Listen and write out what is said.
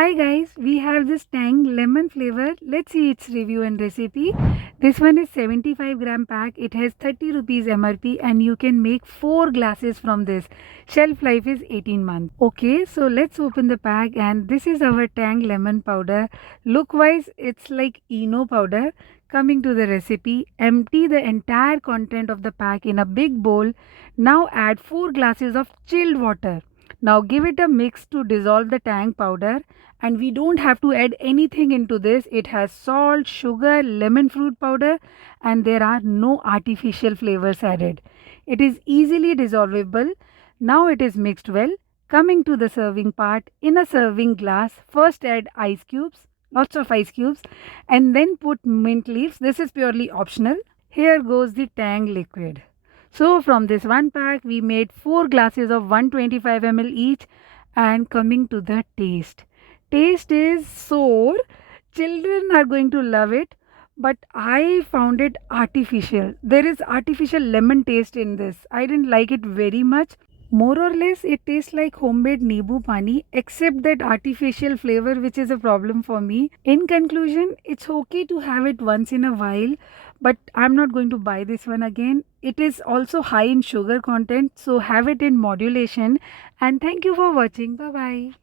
Hi guys, we have this Tang lemon flavor. Let's see its review and recipe. This one is 75-gram pack. It has 30 rupees MRP and you can make 4 glasses from this. Shelf life is 18 months. Okay, so let's open the pack and this is our Tang lemon powder. Look wise, it's like Eno powder. Coming to the recipe, empty the entire content of the pack in a big bowl. Now add 4 glasses of chilled water. Now give it a mix to dissolve the Tang powder, and we don't have to add anything into this. It has salt, sugar, lemon fruit powder, and there are no artificial flavors added. It is easily dissolvable. Now it is mixed well. Coming to the serving part, in a serving glass, first add ice cubes, lots of ice cubes, and then put mint leaves. This is purely optional. Here goes the Tang liquid. So from this one pack we made 4 glasses of 125 ml each. And coming to the taste. Taste is sour. Children are going to love it, but I found it artificial. There is artificial lemon taste in this. I didn't like it very much. More or less it tastes like homemade Neebu Pani, except that artificial flavor which is a problem for me. In conclusion, it's okay to have it once in a while, but I'm not going to buy this one again. It is also high in sugar content, so have it in modulation. And thank you for watching. Bye bye.